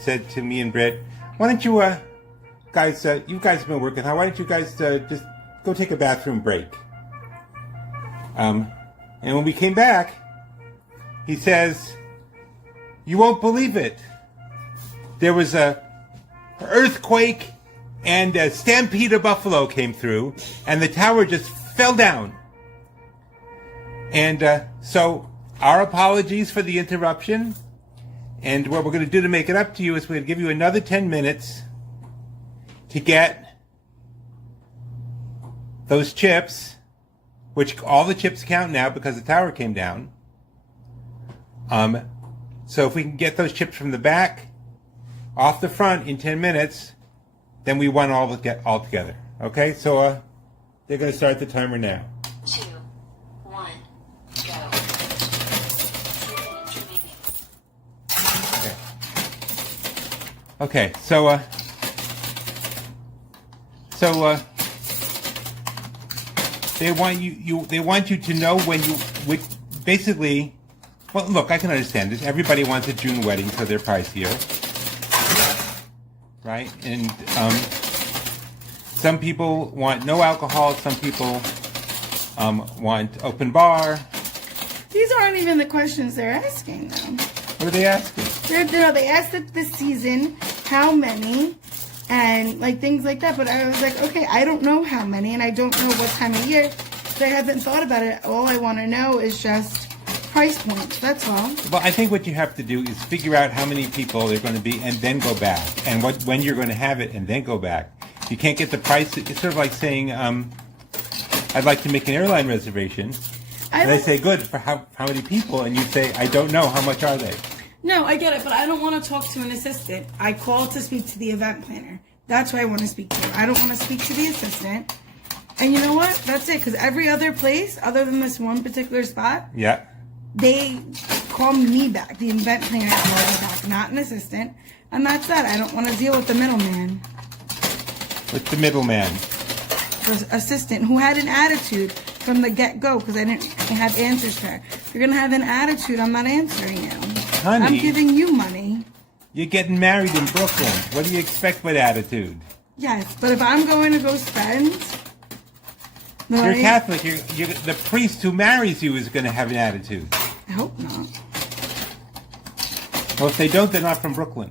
said to me and Britt, why don't you guys, you guys have been working hard, why don't you guys just go take a bathroom break? And when we came back, he says, you won't believe it. There was a earthquake and a stampede of buffalo came through and the tower just fell down. And so our apologies for the interruption. And what we're going to do to make it up to you is we're going to give you another 10 minutes to get those chips, which all the chips count now because the tower came down. So if we can get those chips from the back off the front in 10 minutes, then we won all together. Okay, so they're going to start the timer now. 2, 1, go. Okay, so they want you to know when you basically. Well, look, I can understand this. Everybody wants a June wedding, so they're pricier, right? And some people want no alcohol. Some people want open bar. These aren't even the questions they're asking, though. What are they asking? They asked it this season, how many, and like things like that. But I was like, okay, I don't know how many, and I don't know what time of year, so I haven't thought about it. All I want to know is just price points. That's all. Well, I think what you have to do is figure out how many people they're going to be, and then go back, and when you're going to have it, and then go back. You can't get the price. It's sort of like saying, I'd like to make an airline reservation. And they say, good, for how many people? And you say, I don't know, how much are they? No, I get it, but I don't want to talk to an assistant. I called to speak to the event planner. That's who I want to speak to. I don't want to speak to the assistant. And you know what? That's it, because every other place, other than this one particular spot, Yeah. they call me back. The event planner calls me back, not an assistant. And that's that. I don't want to deal with the middleman. What's the middleman? The assistant who had an attitude from the get-go because I didn't have answers for her. If you're going to have an attitude, I'm not answering you. Honey, I'm giving you money. You're getting married in Brooklyn. What do you expect with attitude? Yes, but if I'm going to go spend... You're Catholic. You're, the priest who marries you is going to have an attitude. I hope not. Well, if they don't, they're not from Brooklyn.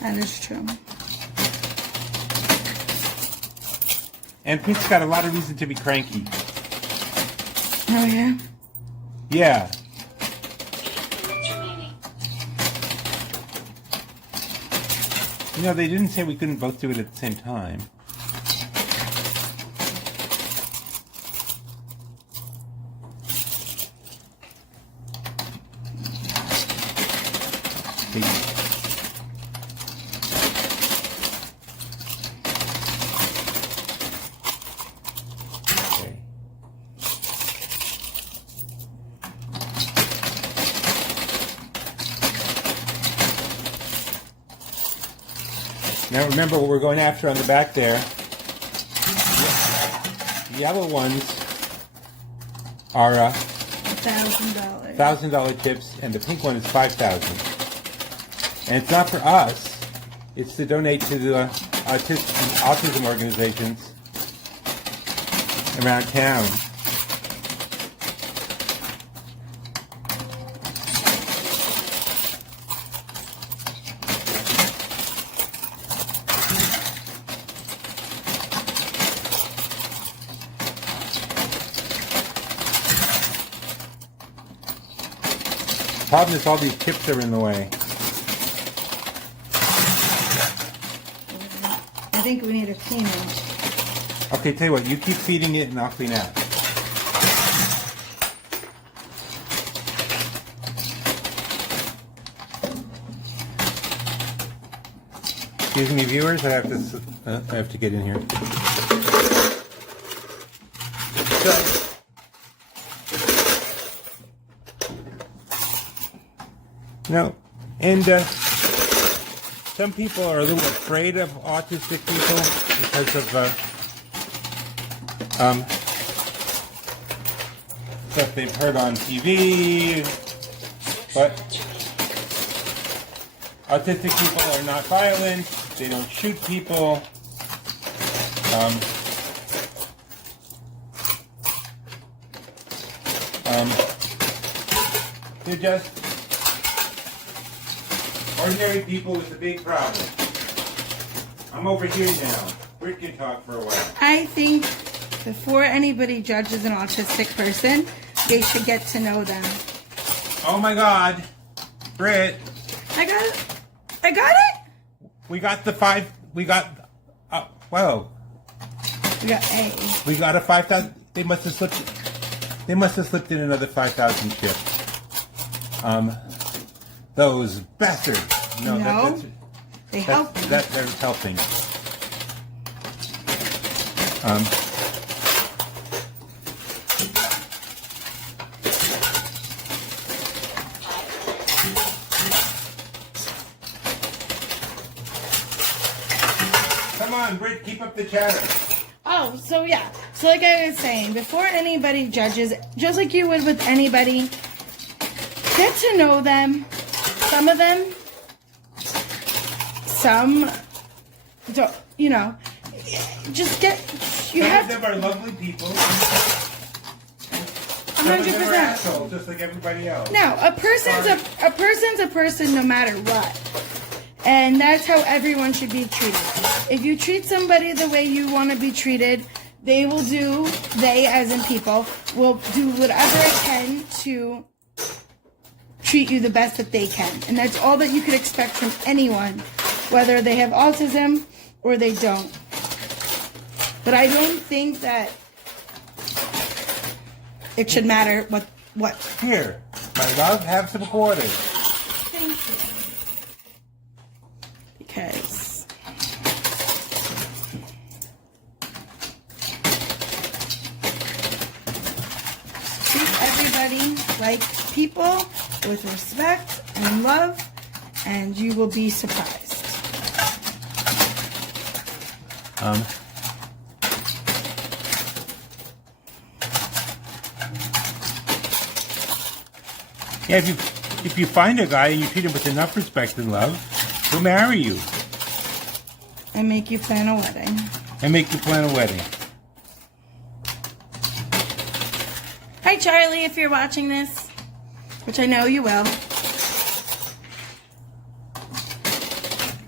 That is true. And Pete's got a lot of reason to be cranky. Oh, yeah? Yeah. 8 minutes remaining. You know, they didn't say we couldn't both do it at the same time. Okay. Now remember what we're going after on the back there. The yellow ones are $1,000. $1,000 chips, and the pink one is $5,000. And it's not for us; it's to donate to the autism organizations around town. The problem is all these chips are in the way. I think we need a cleaner. Okay, tell you what, you keep feeding it and I'll clean out. Excuse me, viewers, I have to get in here. So, no, and some people are a little afraid of autistic people because of stuff they've heard on TV, but autistic people are not violent. They don't shoot people. They're just ordinary people with a big problem. I'm over here now. Britt can talk for a while. I think before anybody judges an autistic person, they should get to know them. Oh my God, Britt. I got it. I got it. We got the 5. We got. Whoa. We got A. We got a 5,000. They must have slipped. They must have slipped in another 5,000 chips. Those bastards. No, No. They help. That's helping. Come on, Britt, keep up the chatter. Oh, so yeah. So like I was saying, before anybody judges, just like you would with anybody, get to know them. Some of them, some don't, you know, just get, you Some have of them are lovely people. Some of them are 100%. assholes, just like everybody else. No, a person's a person no matter what. And that's how everyone should be treated. If you treat somebody the way you want to be treated, they as in people, will do whatever it can to treat you the best that they can. And that's all that you could expect from anyone, whether they have autism or they don't. But I don't think that it should matter what. Here, my love, have some quarters. Thank you. Because treat everybody like people with respect and love, and you will be surprised. Yeah, if you find a guy and you treat him with enough respect and love, he'll marry you And make you plan a wedding. and make you plan a wedding. Hi, Charlie, if you're watching this, which I know you will.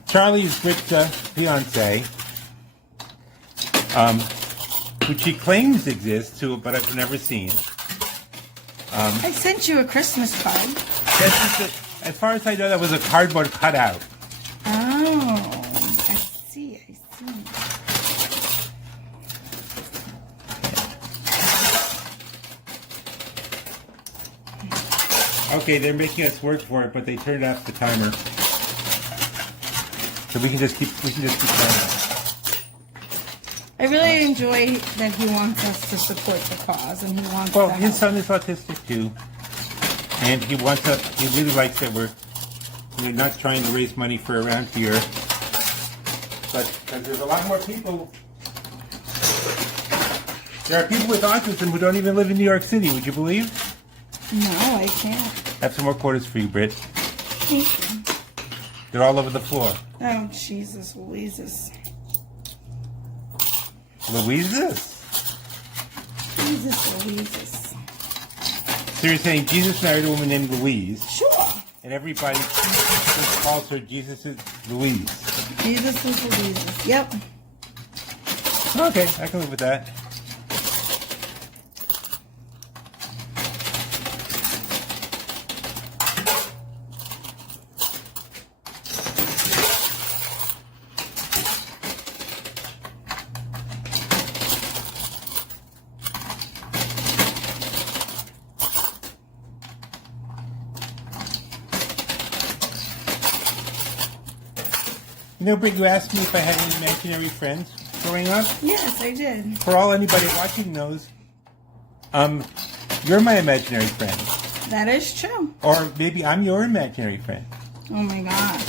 Charlie is Britt's fiance, which he claims exists too, but I've never seen. I sent you a Christmas card. As far as I know, that was a cardboard cutout. Oh, I see. Okay, they're making us work for it, but they turned off the timer, so we can just keep playing. I really enjoy that he wants us to support the cause, and he wants Well, to his help. son is autistic too, and he really likes that we're not trying to raise money for around here, but because there's a lot more people. There are people with autism who don't even live in New York City. Would you believe? No, I can't. I have some more quarters for you, Britt. Thank you. They're all over the floor. Oh, Jesus, Louises. Louises? Louises. So you're saying Jesus married a woman named Louise, Sure. and everybody just calls her Jesus is Louise. Jesus is Louises. Yep. Okay, I can live with that. You know, Britt, you asked me if I had any imaginary friends growing up. Yes, I did. For all anybody watching knows, you're my imaginary friend. That is true. Or maybe I'm your imaginary friend. Oh my gosh.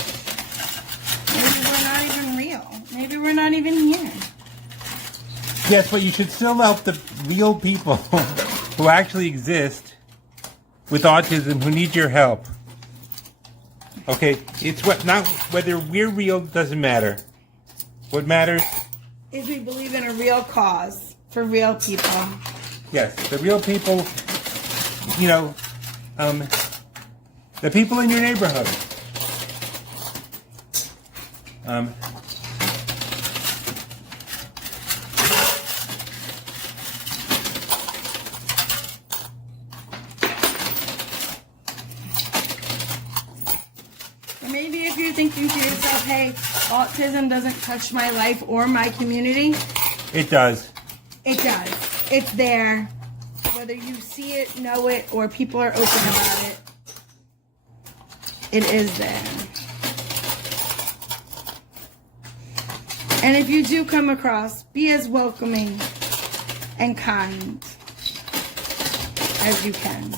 Maybe we're not even real. Maybe we're not even here. Yes, but you should still help the real people who actually exist with autism who need your help. Okay, it's not whether we're real doesn't matter. What matters, Is we believe in a real cause for real people. yes, the real people, you know, the people in your neighborhood. Maybe if you're thinking to yourself, hey, autism doesn't touch my life or my community, It does. it does. It's there. Whether you see it, know it, or people are open about it, it is there. And if you do come across, be as welcoming and kind as you can.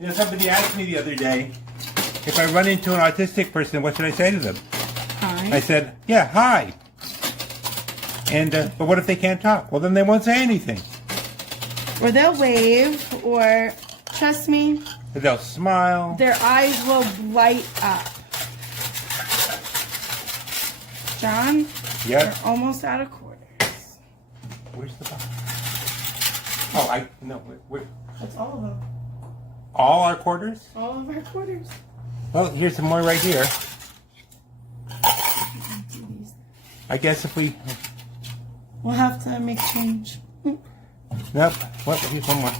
You know, somebody asked me the other day, if I run into an autistic person, what should I say to them? I Hi. said, yeah, hi. And, but what if they can't talk? Well, then they won't say anything. Or they'll wave, or trust me, They'll smile. their eyes will light up. John, Yep. we're almost out of quarters. Where's the box? Oh, no, where? That's all of them. All our quarters? All of our quarters. Well, here's some more right here. I guess if we... We'll have to make change. Nope. Well, here's one more.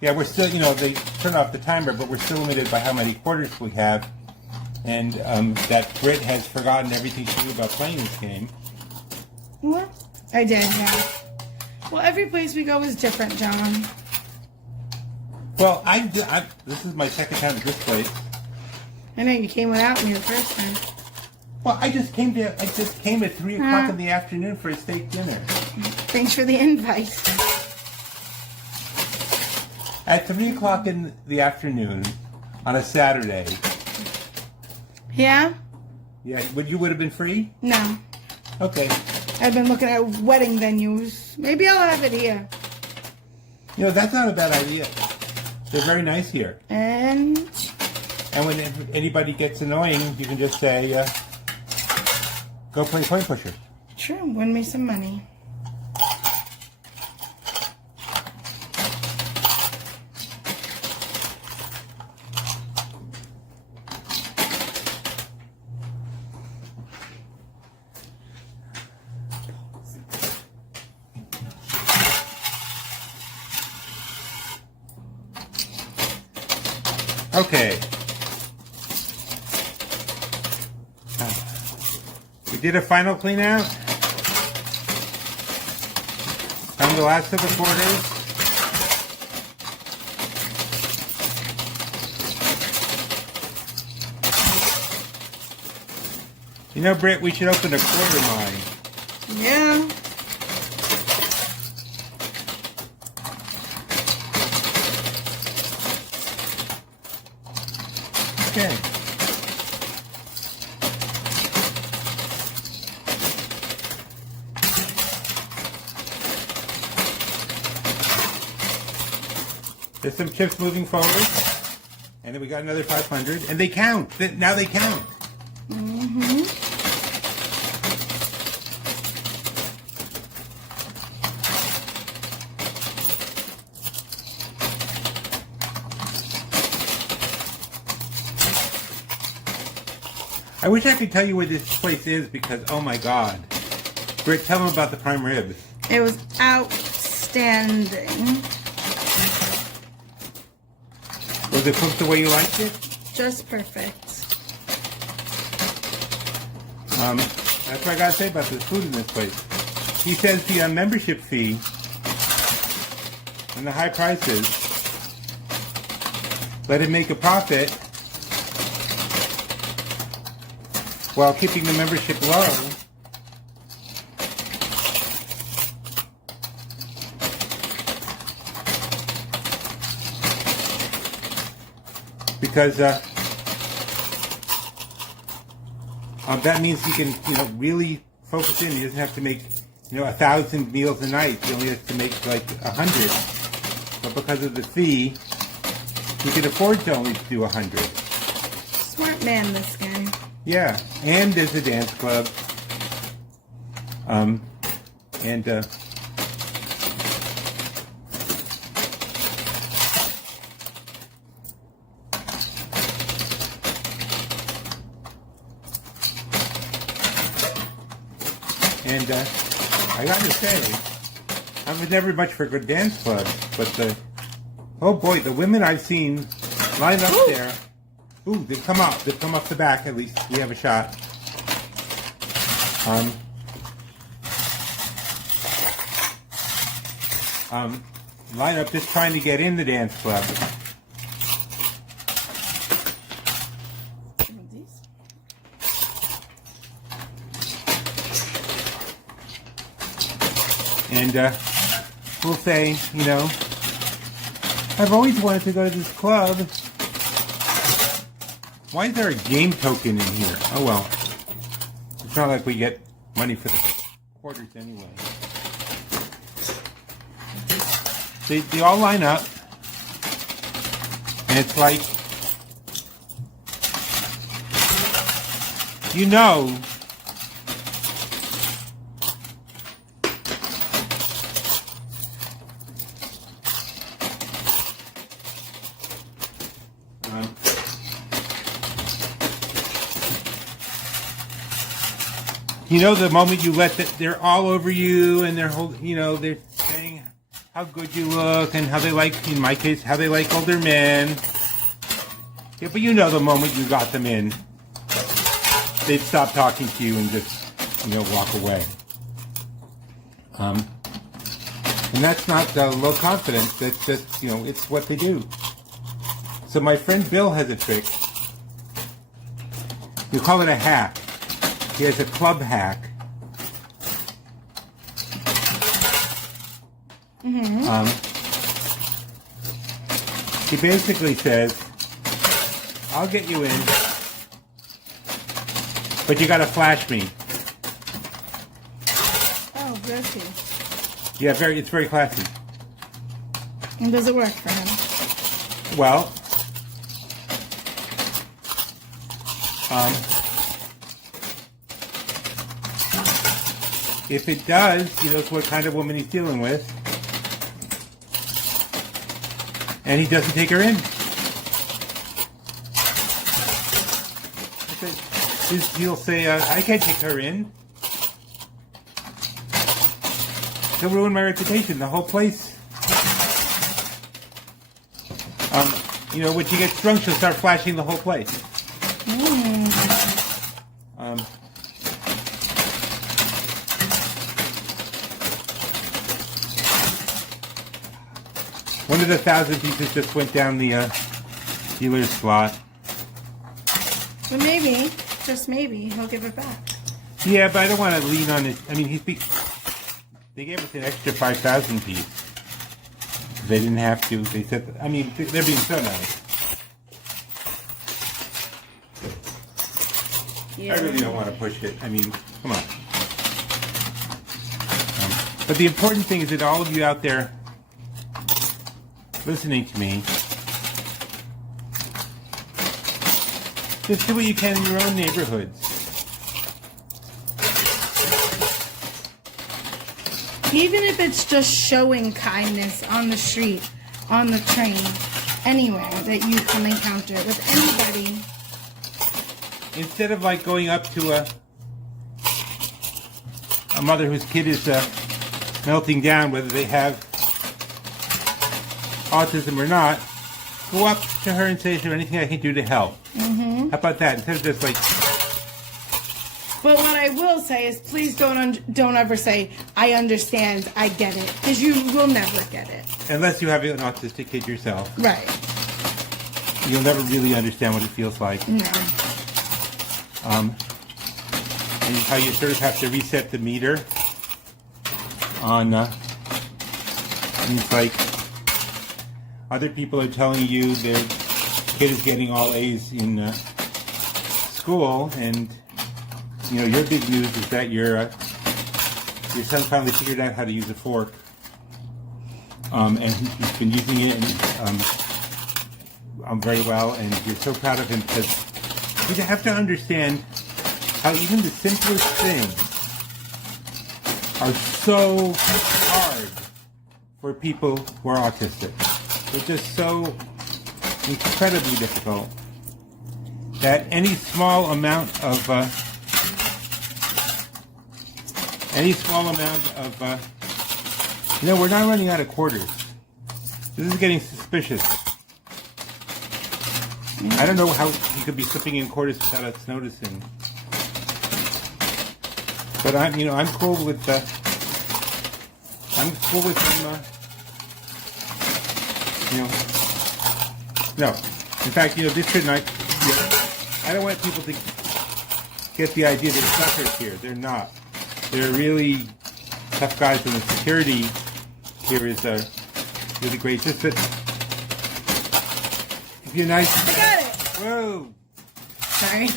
Yeah, we're still, you know, they turn off the timer, but we're still limited by how many quarters we have. And that Brit has forgotten everything she knew about playing this game. What? I did, yeah. Well, every place we go is different, John. Well, this is my second time at this place. I know you came without me the first time. Well, I just came at 3 o'clock in the afternoon for a steak dinner. Thanks for the invite. At 3 o'clock in the afternoon on a Saturday. Yeah? Yeah, you would have been free? No. Okay. I've been looking at wedding venues. Maybe I'll have it here. You know, that's not a bad idea. They're very nice here. And And when anybody gets annoying, you can just say, go play Coin Pusher. sure, win me some money. Okay. We did a final clean out. Found the last of the quarters. You know, Britt, we should open a quarter mine. Yeah. Okay. There's some chips moving forward. And then we got another 500. And they count. Now they count. Mm-hmm. I wish I could tell you where this place is because, oh my God. Britt, tell them about the prime rib. It was outstanding. Was it cooked the way you liked it? Just perfect. That's what I gotta say about the food in this place. He says the membership fee and the high prices let him make a profit while keeping the membership low. Because that means he can, really focus in. He doesn't have to make, 1,000 meals a night. He only has to make like 100. but because of the fee, he can afford to only do 100. Smart man, this guy. Yeah, and there's a dance club. And I gotta say, I was never much for good dance clubs, but oh boy, the women I've seen lined up there. Ooh, they've come up. They've come up the back. At least we have a shot. Line up just trying to get in the dance club. And we'll say, you know, I've always wanted to go to this club. Why is there a game token in here? Oh well. It's not like we get money for the quarters anyway. They all line up. And it's like, you know, you know, the moment you let they're all over you and they're they're saying how good you look and how they like, in my case, how they like older men. Yeah, but you know, the moment you got them in, they'd stop talking to you and just, walk away. And that's not low confidence. That's just, it's what they do. So my friend Bill has a trick. You call it a hack. He has a club hack. Mm-hmm. He basically says, I'll get you in, but you gotta flash me. Oh, grossy. Yeah, it's very classy. And does it work for him? Well, if it does, he knows what kind of woman he's dealing with. And he doesn't take her in. He'll say, I can't take her in. He'll ruin my reputation, the whole place. When she gets drunk, she'll start flashing the whole place. One of the 1,000 pieces just went down the dealer's slot. But maybe, just maybe, he'll give it back. Yeah, but I don't want to lean on it. I mean, they gave us an extra 5,000 piece. They didn't have to. They said, they're being so nice. Yeah. I really don't want to push it. Come on. But the important thing is that all of you out there listening to me, just do what you can in your own neighborhoods. Even if it's just showing kindness on the street, on the train, anywhere that you come encounter with anybody. Instead of going up to a mother whose kid is melting down, whether they have autism or not, go up to her and say, is there anything I can do to help? Mm-hmm. How about that? Instead of just But what I will say is, please don't ever say, I understand, I get it. Because you will never get it. Unless you have an autistic kid yourself. Right. You'll never really understand what it feels like. No. And how you sort of have to reset the meter on, and it's like, other people are telling you their kid is getting all A's in school, and your big news is that your son finally figured out how to use a fork. and he's been using it very well, and you're so proud of him because you have to understand how even the simplest things are so hard for people who are autistic. They're just so incredibly difficult that any small amount of we're not running out of quarters. This is getting suspicious. I don't know how you could be slipping in quarters without us noticing. But I'm cool with them. No. In fact, this should not. I don't want people to get the idea that suckers here. They're not. They're really tough guys, and the security here is really great. Just that if you're nice. I got it. Whoa. Sorry.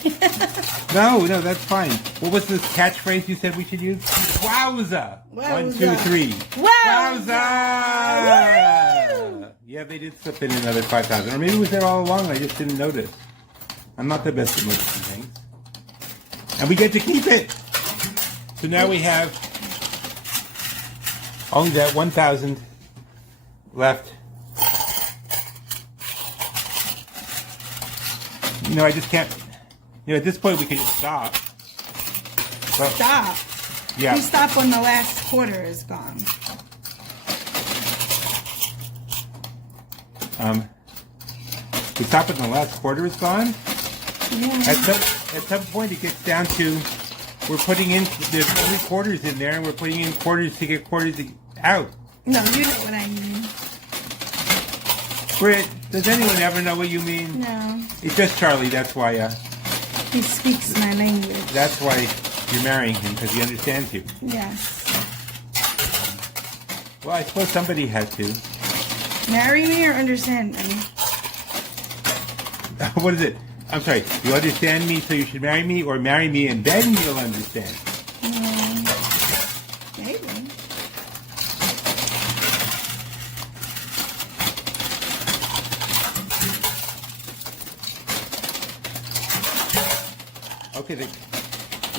No, that's fine. What was this catchphrase you said we should use? Wowza! 1, 2, 3. Wowza! Wowza! Yeah, they did slip in another 5,000. Or maybe it was there all along, I just didn't notice. I'm not the best at noticing things. And we get to keep it! So now we have only that 1,000 left. I just can't. At this point we can just stop. But, Stop. Yeah. You stop when the last quarter is gone. We stop when the last quarter is gone. Yeah. At some point it gets down to we're putting in, there's only quarters in there, and we're putting in quarters to get quarters out. No, you know what I mean. Britt, does anyone ever know what you mean? No. It's just Charlie, that's why He speaks my language. that's why you're marrying him, because he understands you. Yes. Well, I suppose somebody had to. Marry me or understand me? What is it? I'm sorry, you understand me, so you should marry me, or marry me and then you'll understand? Maybe. Okay, then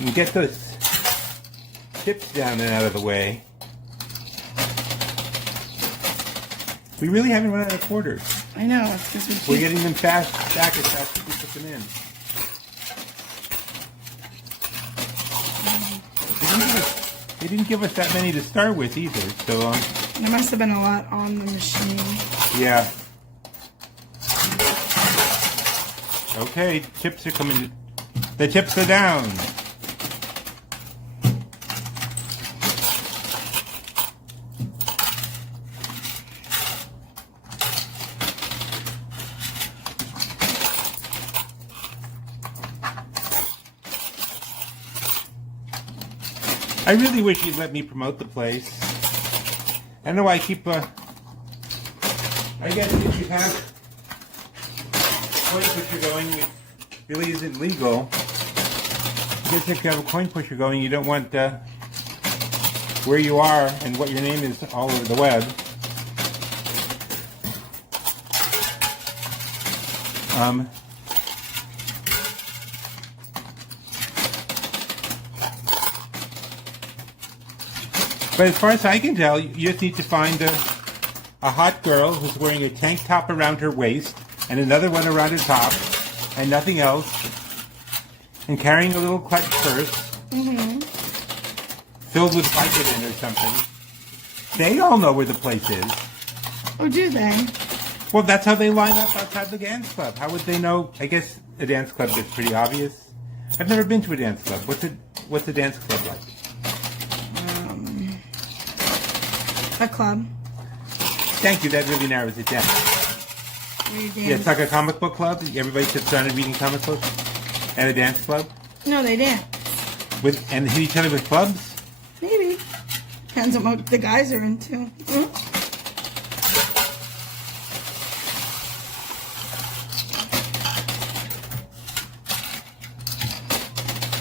you get those chips down and out of the way. We really haven't run out of quarters. I know. It's because we We're getting them back as fast as we put them in. They didn't give us that many to start with either, so There must have been a lot on the machine. yeah. Okay, chips are coming. The chips are down. I really wish you'd let me promote the place. I don't know why I keep, I guess if you have coin pusher going, it really isn't legal. I guess if you have a coin pusher going, you don't want where you are and what your name is all over the web. But as far as I can tell, you just need to find a hot girl who's wearing a tank top around her waist and another one around her top and nothing else, and carrying a little clutch purse filled with Vicodin or something. They all know where the place is. Oh, do they? Well, that's how they line up outside the dance club. How would they know? I guess a dance club is pretty obvious. I've never been to a dance club. What's a dance club like? A club. Thank you. That really narrows it down. Yeah, it's like a comic book club. Everybody sits around and reading comic books. And a dance club. No, they dance. And hit each other with clubs. Maybe. Depends on what the guys are into.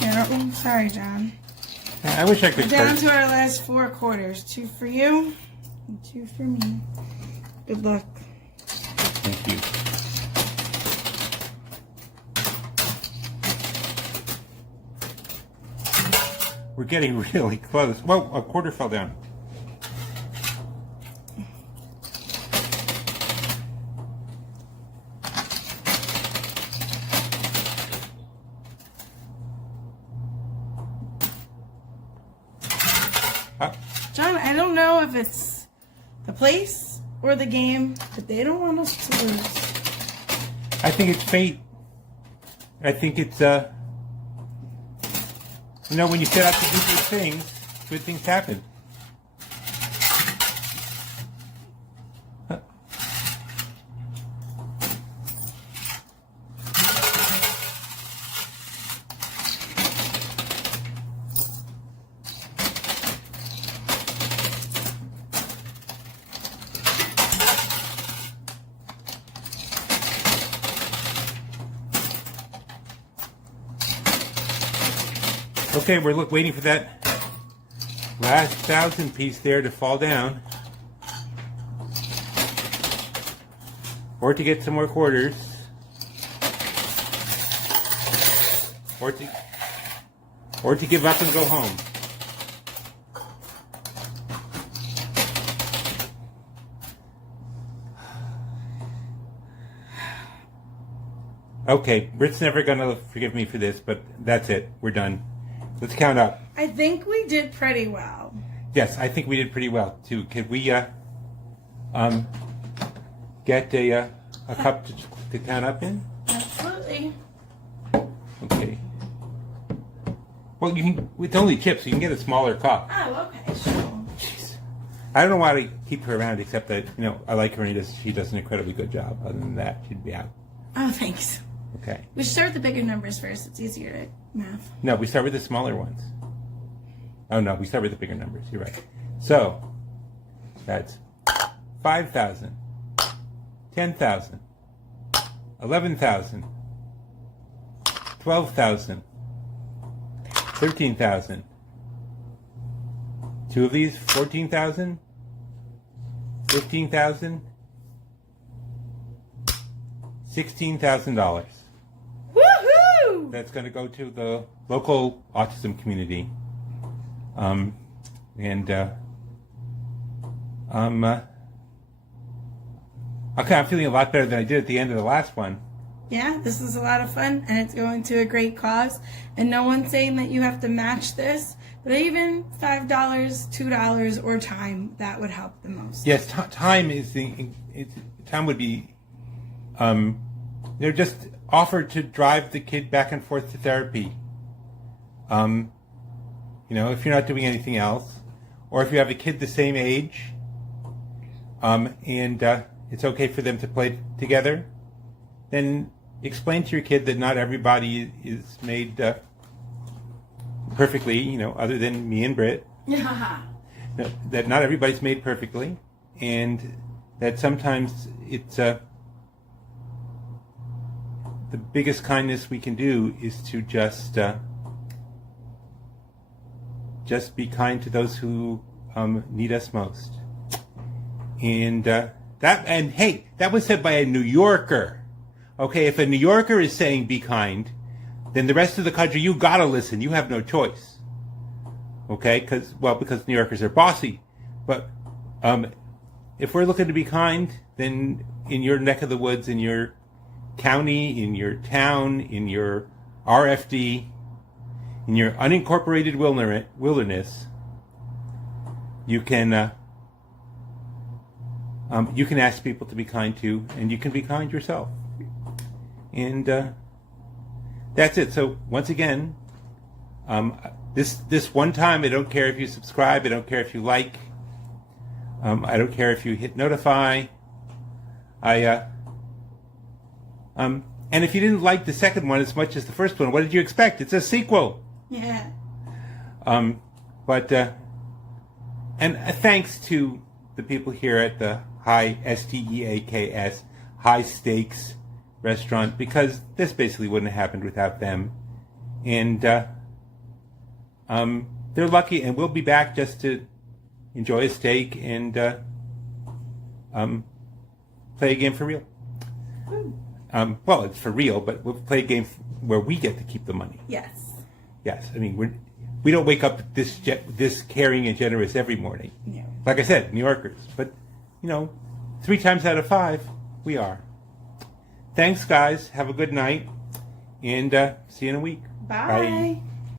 Yeah, sorry, John. I wish I could. We're down to our last 4 quarters. 2 for you, and 2 for me. Good luck. Thank you. We're getting really close. Whoa, a quarter fell down. John, I don't know if it's the place or the game, but they don't want us to lose. I think it's fate. I think it's, when you set out to do good things happen. Okay, we're waiting for that last 1,000 piece there to fall down, or to get some more quarters, or to give up and go home. Okay, Britt's never gonna forgive me for this, but that's it. We're done. Let's count up. I think we did pretty well. Yes, I think we did pretty well too. Could we get a cup to count up in? Absolutely. Okay. Well, it's only chips, so you can get a smaller cup. Oh, okay, sure. Jeez. I don't know why to keep her around, except that I like her and she does an incredibly good job. Other than that, she'd be out. Oh, thanks. Okay. We should start with the bigger numbers first. It's easier to math. No, we start with the smaller ones. Oh no, we start with the bigger numbers. You're right. So that's 5,000, 10,000, 11,000, 12,000, 13,000. Two of these, 14,000, 15,000, $16,000. Woohoo! That's going to go to the local autism community. Okay, I'm feeling a lot better than I did at the end of the last one. Yeah, this is a lot of fun, and it's going to a great cause. And no one's saying that you have to match this, but even $5, $2, or time, that would help the most. Yes, time would be, they're just offered to drive the kid back and forth to therapy. If you're not doing anything else, or if you have a kid the same age, and it's okay for them to play together, then explain to your kid that not everybody is made perfectly, other than me and Britt. That not everybody's made perfectly, and that sometimes it's the biggest kindness we can do is to just be kind to those who need us most. And hey, that was said by a New Yorker. Okay, if a New Yorker is saying be kind, then the rest of the country, you gotta listen. You have no choice. Okay, because New Yorkers are bossy. But if we're looking to be kind, then in your neck of the woods, in your county, in your town, in your RFD, in your unincorporated wilderness, you can ask people to be kind too, and you can be kind yourself. And that's it. So once again, this one time, I don't care if you subscribe, I don't care if you like, I don't care if you hit notify. And if you didn't like the second one as much as the first one, what did you expect? It's a sequel. Yeah. And thanks to the people here at the STEAKS High Stakes restaurant, because this basically wouldn't have happened without them. And they're lucky, and we'll be back just to enjoy a steak and play a game for real. Well, it's for real, but we'll play a game where we get to keep the money. Yes. Yes, I mean we don't wake up this caring and generous every morning. No. Like I said, New Yorkers, but 3 times out of 5 we are. Thanks, guys. Have a good night, and see you in a week. Bye.